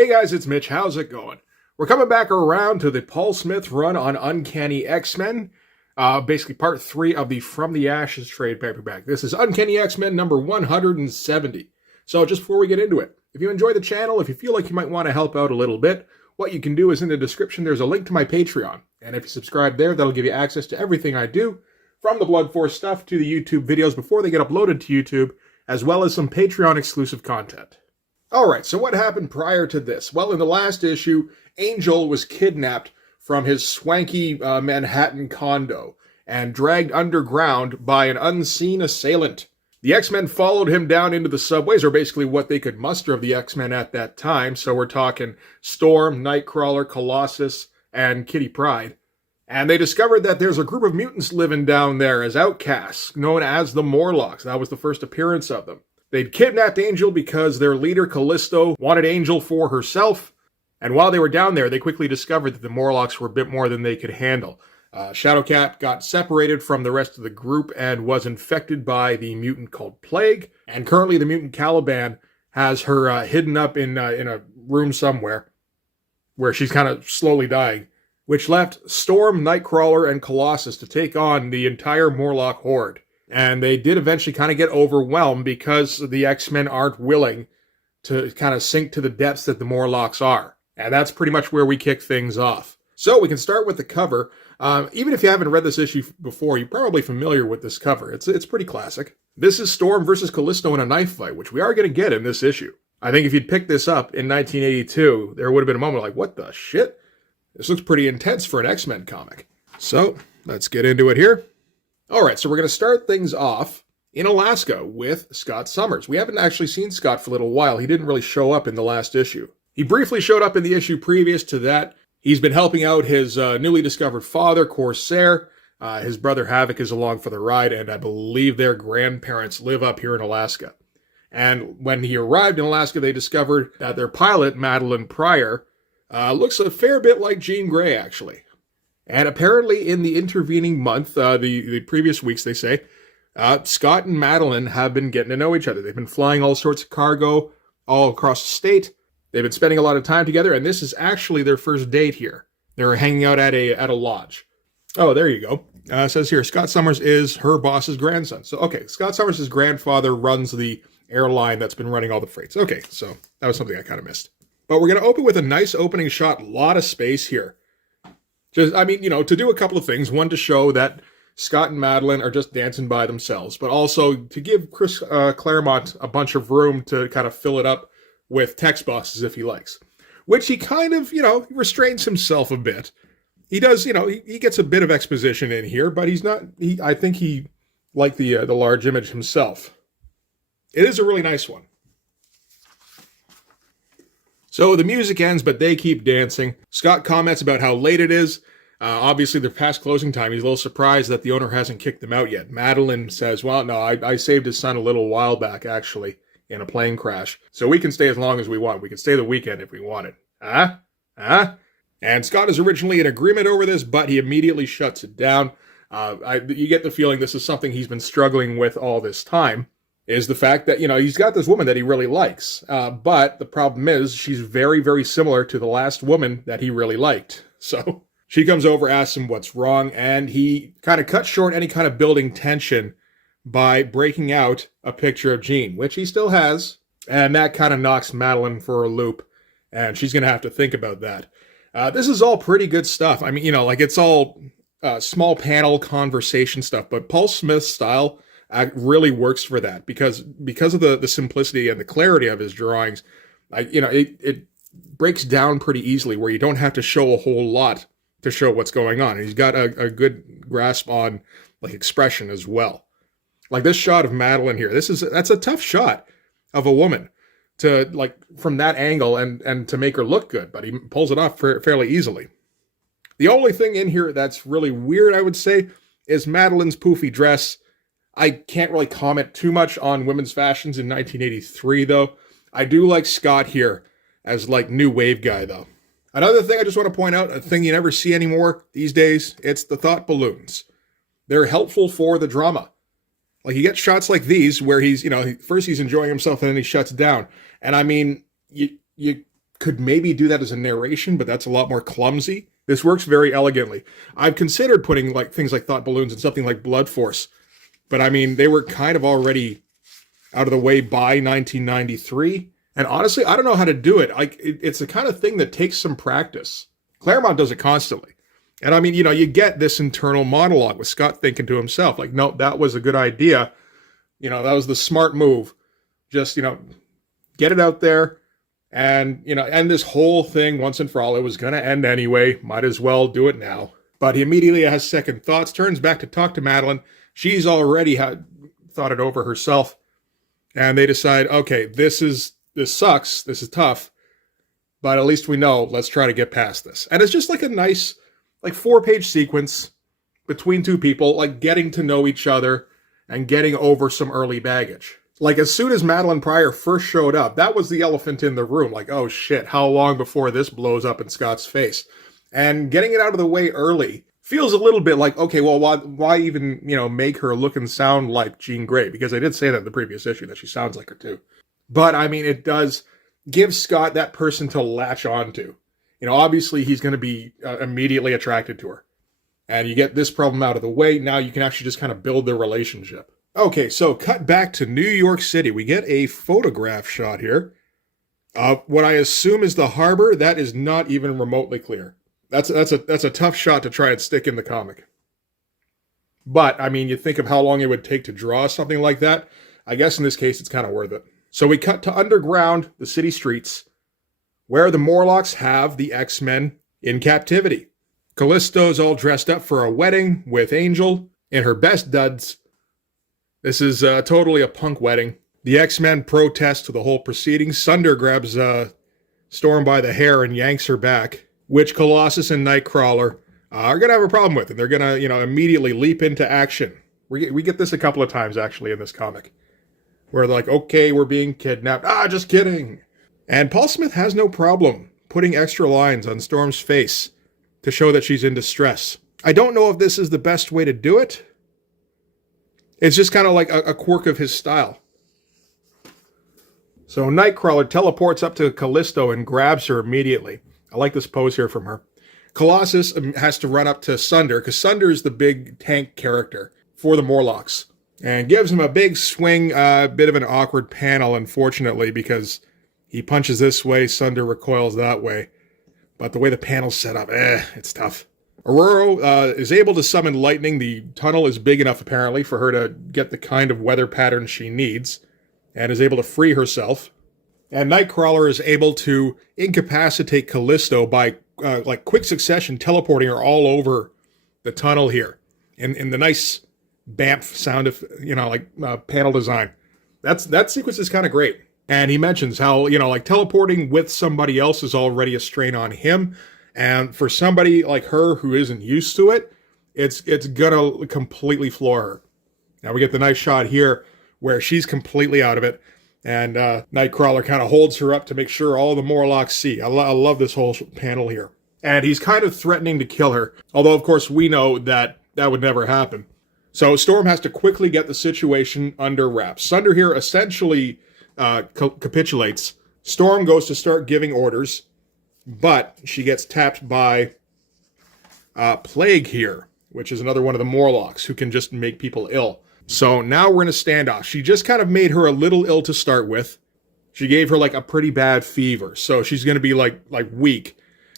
Hey guys, it's Mitch. How's it going? We're coming back around to the Paul Smith run on Uncanny X-Men. Basically part 3 of the From the Ashes trade paperback. This is Uncanny X-Men number 170. So just before we get into it, if you enjoy the channel, if you feel like you might want to help out a little bit, what you can do is in the description there's a link to my Patreon. And if you subscribe there, that'll give you access to everything I do, from the Blood Force stuff to the YouTube videos before they get uploaded to YouTube, as well as some Patreon exclusive content. Alright, so what happened prior to this? Well, in the last issue, Angel was kidnapped from his swanky Manhattan condo and dragged underground by an unseen assailant. The X-Men followed him down into the subways, or basically what they could muster of the X-Men at that time. So we're talking Storm, Nightcrawler, Colossus, and Kitty Pryde. And they discovered that there's a group of mutants living down there as outcasts, known as the Morlocks. That was the first appearance of them. They'd kidnapped Angel because their leader, Callisto, wanted Angel for herself. And while they were down there, they quickly discovered that the Morlocks were a bit more than they could handle. Shadowcat got separated from the rest of the group and was infected by the mutant called Plague. And currently the mutant Caliban has her hidden up in a room somewhere where she's kind of slowly dying, which left Storm, Nightcrawler, and Colossus to take on the entire Morlock horde. And they did eventually kind of get overwhelmed because the X-Men aren't willing to kind of sink to the depths that the Morlocks are. And that's pretty much where we kick things off. So we can start with the cover. Even if you haven't read this issue before, you're probably familiar with this cover. It's pretty classic. This is Storm versus Callisto in a knife fight, which we are going to get in this issue. I think if you'd picked this up in 1982, there would have been a moment like, what the shit? This looks pretty intense for an X-Men comic. So let's get into it here. All right, so we're going to start things off in Alaska with Scott Summers. We haven't actually seen Scott for a little while. He didn't really show up in the last issue. He briefly showed up in the issue previous to that. He's been helping out his newly discovered father, Corsair. His brother Havoc is along for the ride, and I believe their grandparents live up here in Alaska. And when he arrived in Alaska, they discovered that their pilot, Madeline Pryor, looks a fair bit like Jean Grey, actually. And apparently in the intervening month, the previous weeks, they say, Scott and Madeline have been getting to know each other. They've been flying all sorts of cargo all across the state. They've been spending a lot of time together, and this is actually their first date here. They're hanging out at a lodge. Oh, there you go. It says here, Scott Summers is her boss's grandson. So, okay, Scott Summers' grandfather runs the airline that's been running all the freights. Okay, so that was something I kind of missed. But we're going to open with a nice opening shot, a lot of space here. Just, I mean, to do a couple of things. One, to show that Scott and Madeline are just dancing by themselves, but also to give Chris Claremont a bunch of room to kind of fill it up with text boxes if he likes. Which he kind of, restrains himself a bit. He does, he gets a bit of exposition in here, but he's not, I think he liked the large image himself. It is a really nice one. So the music ends, but they keep dancing. Scott comments about how late it is. Obviously, they're past closing time. He's a little surprised that the owner hasn't kicked them out yet. Madeline says, well, no, I saved his son a little while back, actually, in a plane crash. So we can stay as long as we want. We can stay the weekend if we wanted. And Scott is originally in agreement over this, but he immediately shuts it down. You get the feeling this is something he's been struggling with all this time. Is the fact that, he's got this woman that he really likes. But the problem is she's very, very similar to the last woman that he really liked. So she comes over, asks him what's wrong, and he kind of cuts short any kind of building tension by breaking out a picture of Jean, which he still has. And that kind of knocks Madeline for a loop, and she's going to have to think about that. This is all pretty good stuff. I mean, it's all small panel conversation stuff, but Paul Smith's style really works for that because of the simplicity and the clarity of his drawings. It breaks down pretty easily where you don't have to show a whole lot to show what's going on. And he's got a good grasp on expression as well. Like this shot of Madeline here. That's a tough shot of a woman to from that angle and to make her look good, but he pulls it off fairly easily. The only thing in here that's really weird, I would say, is Madeline's poofy dress. I can't really comment too much on women's fashions in 1983, though. I do like Scott here as, new wave guy, though. Another thing I just want to point out, a thing you never see anymore these days, it's the thought balloons. They're helpful for the drama. You get shots like these where he's, first he's enjoying himself and then he shuts down. And I mean, you could maybe do that as a narration, but that's a lot more clumsy. This works very elegantly. I've considered putting like things like thought balloons and something like Blood Force, but I mean, they were kind of already out of the way by 1993. And honestly, I don't know how to do it. Like, it's the kind of thing that takes some practice. Claremont does it constantly. And I mean, you get this internal monologue with Scott thinking to himself, like, no, that was a good idea. That was the smart move. Just, get it out there and, end this whole thing once and for all. It was going to end anyway. Might as well do it now. But he immediately has second thoughts, turns back to talk to Madeline. She's already had thought it over herself. And they decide, okay, this sucks. This is tough. But at least we know, let's try to get past this. And it's just like a nice, like 4-page sequence between two people, like getting to know each other and getting over some early baggage. Like as soon as Madeline Pryor first showed up, that was the elephant in the room. Like, oh shit, how long before this blows up in Scott's face? And getting it out of the way early feels a little bit like, okay, well, why even, make her look and sound like Jean Grey? Because I did say that in the previous issue, that she sounds like her too. But I mean, it does give Scott that person to latch onto. Obviously he's going to be immediately attracted to her. And you get this problem out of the way. Now you can actually just kind of build their relationship. Okay, so cut back to New York City. We get a photograph shot here of what I assume is the harbor. That is not even remotely clear. That's a tough shot to try and stick in the comic. But, I mean, you think of how long it would take to draw something like that. I guess in this case, it's kind of worth it. So we cut to underground, the city streets, where the Morlocks have the X-Men in captivity. Callisto's all dressed up for a wedding with Angel in her best duds. This is totally a punk wedding. The X-Men protest to the whole proceeding. Sunder grabs Storm by the hair and yanks her back, which Colossus and Nightcrawler are going to have a problem with. And they're going to, immediately leap into action. We get this a couple of times, actually, in this comic. Where they're like, okay, we're being kidnapped. Just kidding. And Paul Smith has no problem putting extra lines on Storm's face to show that she's in distress. I don't know if this is the best way to do it. It's just kind of like a quirk of his style. So Nightcrawler teleports up to Callisto and grabs her immediately. I like this pose here from her. Colossus has to run up to Sunder, because Sunder is the big tank character for the Morlocks. And gives him a big swing, bit of an awkward panel, unfortunately, because he punches this way, Sunder recoils that way. But the way the panel's set up, it's tough. Aurora is able to summon lightning. The tunnel is big enough, apparently, for her to get the kind of weather pattern she needs, and is able to free herself. And Nightcrawler is able to incapacitate Callisto by, quick succession, teleporting her all over the tunnel here. In the nice bamf sound of, panel design. That sequence is kind of great. And he mentions how, teleporting with somebody else is already a strain on him. And for somebody like her who isn't used to it, it's gonna completely floor her. Now we get the nice shot here where she's completely out of it. And Nightcrawler kind of holds her up to make sure all the Morlocks see. I love this whole panel here. And he's kind of threatening to kill her. Although, of course, we know that would never happen. So Storm has to quickly get the situation under wraps. Sunder here essentially capitulates. Storm goes to start giving orders, but she gets tapped by Plague here, which is another one of the Morlocks who can just make people ill. So now we're in a standoff. She just kind of made her a little ill to start with. She gave her like a pretty bad fever, so she's going to be like weak.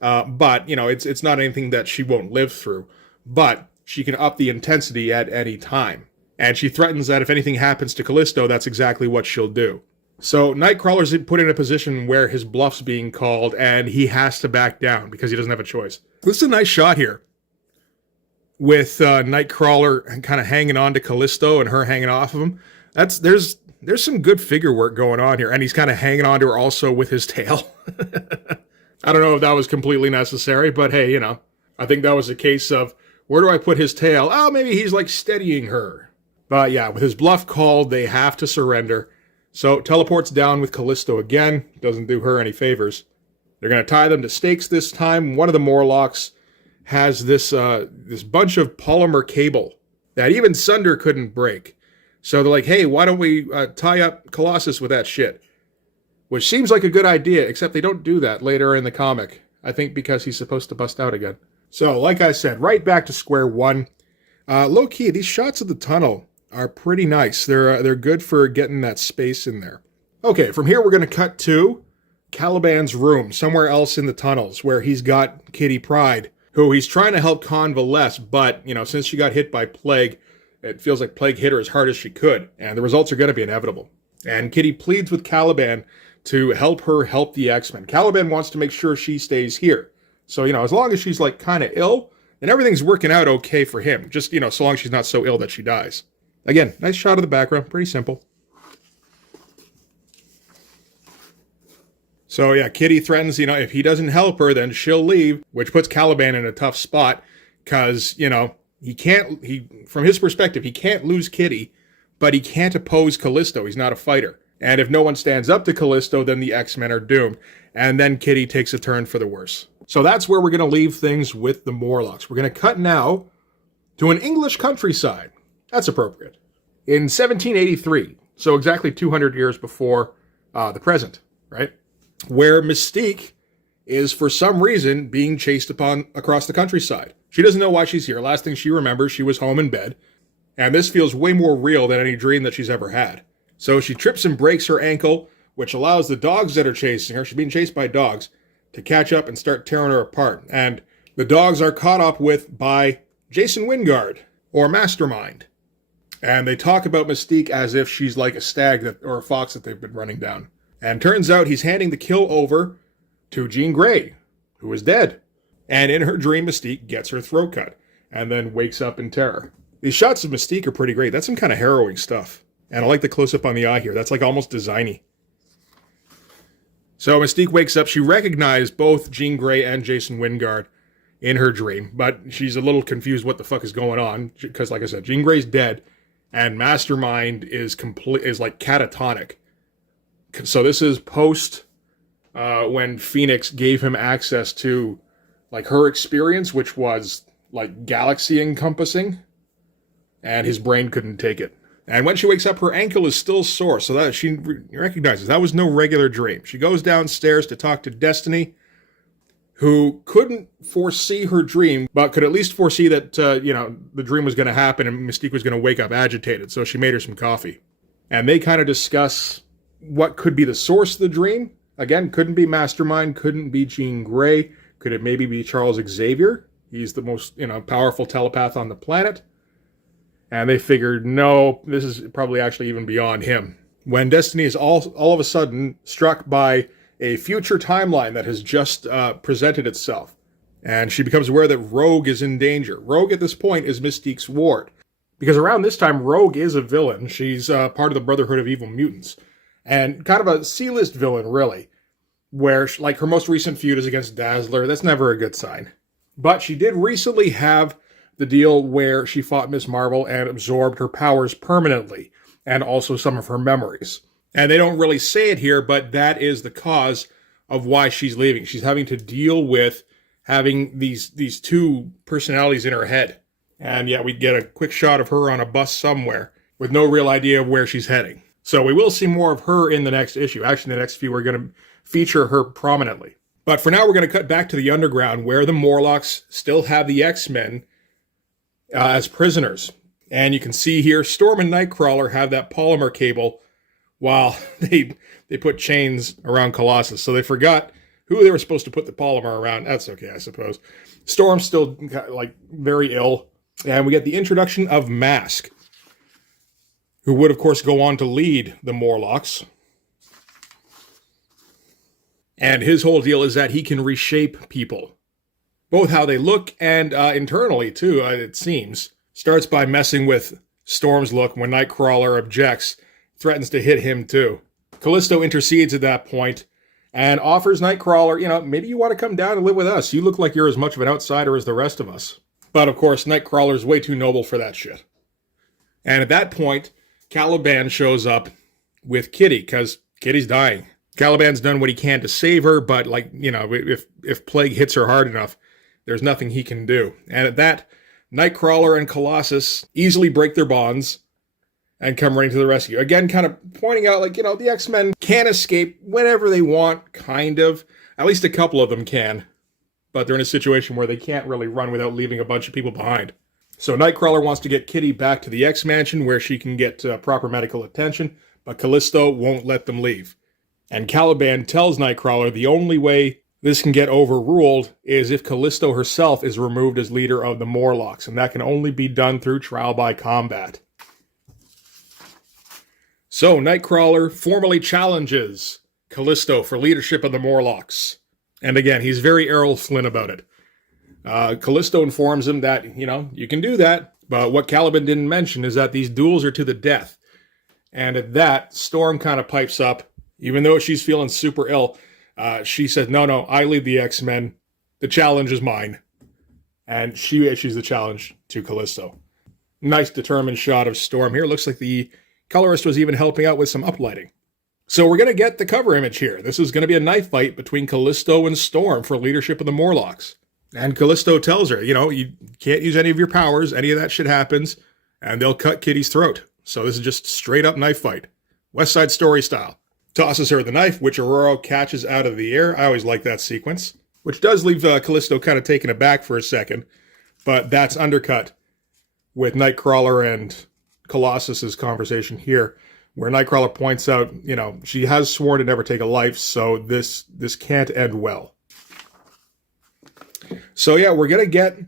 But it's not anything that she won't live through. But she can up the intensity at any time. And she threatens that if anything happens to Callisto, that's exactly what she'll do. So Nightcrawler's put in a position where his bluff's being called, and he has to back down because he doesn't have a choice. This is a nice shot here, with Nightcrawler kind of hanging on to Callisto and her hanging off of him. There's some good figure work going on here, and he's kind of hanging on to her also with his tail. I don't know if that was completely necessary, but hey, I think that was a case of, where do I put his tail? Oh, maybe he's like steadying her. But yeah, with his bluff called, they have to surrender. So teleports down with Callisto again. Doesn't do her any favors. They're going to tie them to stakes this time. One of the Morlocks has this bunch of polymer cable that even Sunder couldn't break. So they're like, hey, why don't we tie up Colossus with that shit? which seems like a good idea, except they don't do that later in the comic. I think because he's supposed to bust out again. So, like I said, right back to square one. Low-key, these shots of the tunnel are pretty nice. They're good for getting that space in there. Okay, from here we're going to cut to Caliban's room, somewhere else in the tunnels, where he's got Kitty Pryde, who he's trying to help convalesce, but, since she got hit by Plague, it feels like Plague hit her as hard as she could, and the results are going to be inevitable. And Kitty pleads with Caliban to help her help the X-Men. Caliban wants to make sure she stays here. So, as long as she's, kind of ill, and everything's working out okay for him. Just, so long as she's not so ill that she dies. Again, nice shot of the background. Pretty simple. So, yeah, Kitty threatens, if he doesn't help her, then she'll leave, which puts Caliban in a tough spot, because, from his perspective, he can't lose Kitty, but he can't oppose Callisto. He's not a fighter. And if no one stands up to Callisto, then the X-Men are doomed. And then Kitty takes a turn for the worse. So that's where we're going to leave things with the Morlocks. We're going to cut now to an English countryside. That's appropriate. In 1783, so exactly 200 years before the present, right? Where Mystique is, for some reason, being chased across the countryside. She doesn't know why she's here. Last thing she remembers, she was home in bed. And this feels way more real than any dream that she's ever had. So she trips and breaks her ankle, which allows the dogs that are chasing her, she's being chased by dogs, to catch up and start tearing her apart. And the dogs are caught up with by Jason Wingard, or Mastermind. And they talk about Mystique as if she's like a stag or a fox that they've been running down. And turns out he's handing the kill over to Jean Grey, who is dead. And in her dream, Mystique gets her throat cut, and then wakes up in terror. These shots of Mystique are pretty great. That's some kind of harrowing stuff. And I like the close-up on the eye here. That's like almost designy. So Mystique wakes up. She recognized both Jean Grey and Jason Wingard in her dream, but she's a little confused what the fuck is going on, because, like I said, Jean Grey's dead, and Mastermind is like catatonic. So this is post when Phoenix gave him access to like her experience, which was like galaxy encompassing, and his brain couldn't take it. And when she wakes up, her ankle is still sore, so that she recognizes that was no regular dream. She goes downstairs to talk to Destiny, who couldn't foresee her dream, but could at least foresee that, the dream was going to happen and Mystique was going to wake up agitated, so she made her some coffee. And they kind of discuss what could be the source of the dream. Again, couldn't be Mastermind, couldn't be Jean Grey. Could it maybe be Charles Xavier? He's the most, powerful telepath on the planet. And they figured, no, this is probably actually even beyond him. When Destiny is all of a sudden struck by a future timeline that has just presented itself. And she becomes aware that Rogue is in danger. Rogue at this point is Mystique's ward. Because around this time, Rogue is a villain. She's part of the Brotherhood of Evil Mutants. And kind of a C-list villain, really. Where, like, her most recent feud is against Dazzler. That's never a good sign. But she did recently have the deal where she fought Miss Marvel and absorbed her powers permanently, and also some of her memories. And they don't really say it here, but that is the cause of why she's leaving. She's having to deal with having these two personalities in her head. And yeah, we get a quick shot of her on a bus somewhere with no real idea of where she's heading. So we will see more of her in the next issue. Actually, in the next few, we're going to feature her prominently. But for now, we're going to cut back to the underground, where the Morlocks still have the X-Men as prisoners. And you can see here, Storm and Nightcrawler have that polymer cable while they put chains around Colossus. So they forgot who they were supposed to put the polymer around. That's okay, I suppose. Storm's still very ill. And we get the introduction of Mask, who would, of course, go on to lead the Morlocks. And his whole deal is that he can reshape people. Both how they look and internally, too, it seems. Starts by messing with Storm's look when Nightcrawler objects, threatens to hit him, too. Callisto intercedes at that point and offers Nightcrawler, maybe you want to come down and live with us. You look like you're as much of an outsider as the rest of us. But, of course, Nightcrawler's way too noble for that shit. And at that point, Caliban shows up with Kitty, because Kitty's dying. Caliban's done what he can to save her, but, if Plague hits her hard enough, there's nothing he can do. And at that, Nightcrawler and Colossus easily break their bonds, and come running to the rescue. Again, kind of pointing out, like, the X-Men can escape whenever they want, kind of. At least a couple of them can. But they're in a situation where they can't really run without leaving a bunch of people behind. So Nightcrawler wants to get Kitty back to the X-Mansion where she can get proper medical attention, but Callisto won't let them leave. And Caliban tells Nightcrawler the only way this can get overruled is if Callisto herself is removed as leader of the Morlocks, and that can only be done through trial by combat. So Nightcrawler formally challenges Callisto for leadership of the Morlocks. And again, he's very Errol Flynn about it. Callisto informs him that, you can do that, but what Caliban didn't mention is that these duels are to the death. And at that, Storm kind of pipes up. Even though she's feeling super ill, she says, no, I lead the X-Men. The challenge is mine. And she issues the challenge to Callisto. Nice determined shot of Storm here. Looks like the colorist was even helping out with some uplighting. So we're going to get the cover image here. This is going to be a knife fight between Callisto and Storm for leadership of the Morlocks. And Callisto tells her, you can't use any of your powers. Any of that shit happens, and they'll cut Kitty's throat. So this is just straight up knife fight. West Side Story style. Tosses her the knife, which Aurora catches out of the air. I always like that sequence. Which does leave Callisto kind of taken aback for a second. But that's undercut with Nightcrawler and Colossus's conversation here, where Nightcrawler points out, she has sworn to never take a life, so this can't end well. So yeah, we're going to get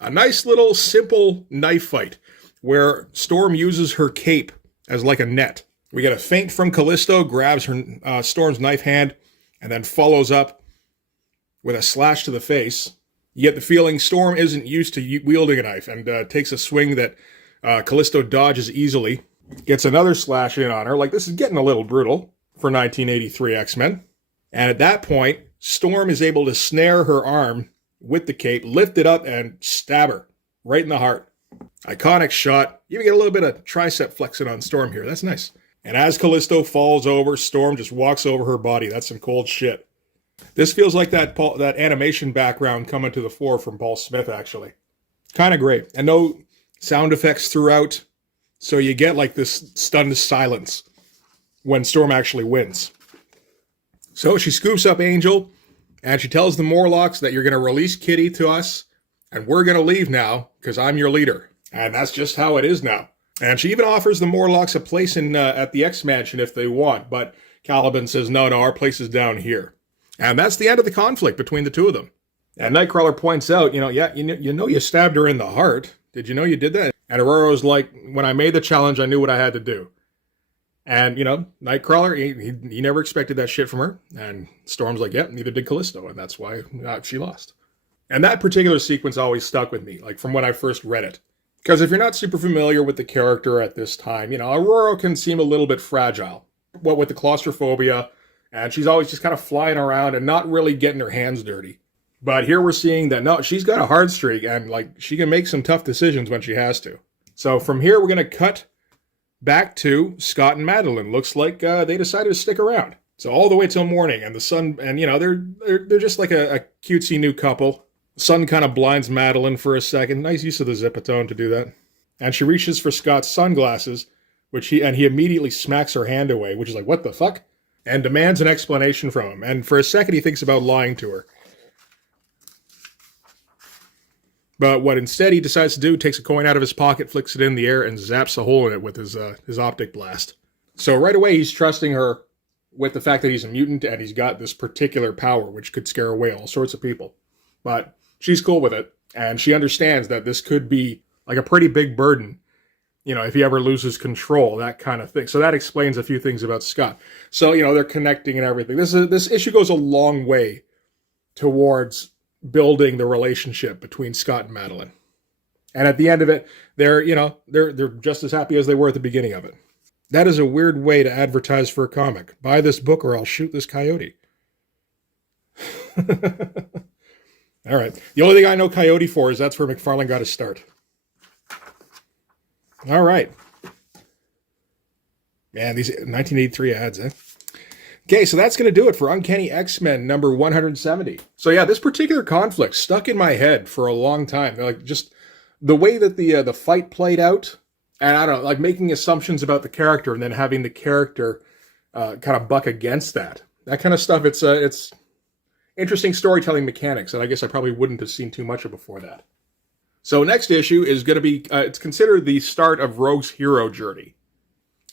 a nice little simple knife fight where Storm uses her cape as like a net. We get a feint from Callisto, grabs her Storm's knife hand, and then follows up with a slash to the face. You get the feeling Storm isn't used to wielding a knife and takes a swing that Callisto dodges easily. Gets another slash in on her. Like, this is getting a little brutal for 1983 X-Men. And at that point, Storm is able to snare her arm with the cape, lift it up, and stab her right in the heart. Iconic shot. You even get a little bit of tricep flexing on Storm here. That's nice. And as Callisto falls over, Storm just walks over her body. That's some cold shit. This feels like that animation background coming to the fore from Paul Smith, actually. Kind of great. And no sound effects throughout. So you get like this stunned silence when Storm actually wins. So she scoops up Angel, and she tells the Morlocks that you're going to release Kitty to us, and we're going to leave now, because I'm your leader. And that's just how it is now. And she even offers the Morlocks a place at the X-Mansion if they want, but Caliban says, no, our place is down here. And that's the end of the conflict between the two of them. And Nightcrawler points out, you stabbed her in the heart. Did you know you did that? And Aurora's like, when I made the challenge, I knew what I had to do. And, Nightcrawler, he never expected that shit from her. And Storm's like, neither did Callisto. And that's why she lost. And that particular sequence always stuck with me, like from when I first read it. Because if you're not super familiar with the character at this time, Aurora can seem a little bit fragile. What with the claustrophobia, and she's always just kind of flying around and not really getting her hands dirty. But here we're seeing that, no, she's got a hard streak, and she can make some tough decisions when she has to. So from here, we're going to cut back to Scott and Madeline. Looks like they decided to stick around. So all the way till morning, and the sun, and they're just like a cutesy new couple. The sun kind of blinds Madeline for a second. Nice use of the Zipatone to do that. And she reaches for Scott's sunglasses, he immediately smacks her hand away, which is like, what the fuck? And demands an explanation from him. And for a second, he thinks about lying to her. But what instead he decides to do, takes a coin out of his pocket, flicks it in the air, and zaps a hole in it with his optic blast. So right away, he's trusting her with the fact that he's a mutant and he's got this particular power, which could scare away all sorts of people. But she's cool with it, and she understands that this could be like a pretty big burden, if he ever loses control, that kind of thing. So that explains a few things about Scott. So, they're connecting and everything. This issue goes a long way towards building the relationship between Scott and Madeline. And at the end of it, they're just as happy as they were at the beginning of it. That is a weird way to advertise for a comic. Buy this book or I'll shoot this coyote. All right. The only thing I know Coyote for is that's where McFarlane got his start. All right. Man, these 1983 ads, eh? Okay, so that's going to do it for Uncanny X-Men number 170. So yeah, this particular conflict stuck in my head for a long time. Like, just the way that the fight played out, And I don't know, like making assumptions about the character and then having the character kind of buck against that. That kind of stuff, it's interesting storytelling mechanics, and I guess I probably wouldn't have seen too much of before that. So next issue is going to be, it's considered the start of Rogue's hero journey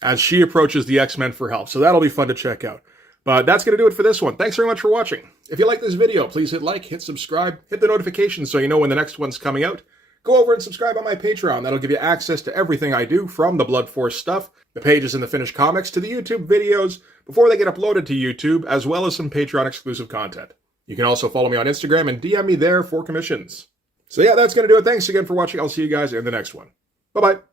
as she approaches the X-Men for help. So that'll be fun to check out. But that's going to do it for this one. Thanks very much for watching. If you like this video, please hit like, hit subscribe, hit the notifications so you know when the next one's coming out. Go over and subscribe on my Patreon. That'll give you access to everything I do, from the Blood Force stuff, the pages in the finished comics, to the YouTube videos before they get uploaded to YouTube, as well as some Patreon exclusive content. You can also follow me on Instagram and DM me there for commissions. So yeah, that's going to do it. Thanks again for watching. I'll see you guys in the next one. Bye-bye.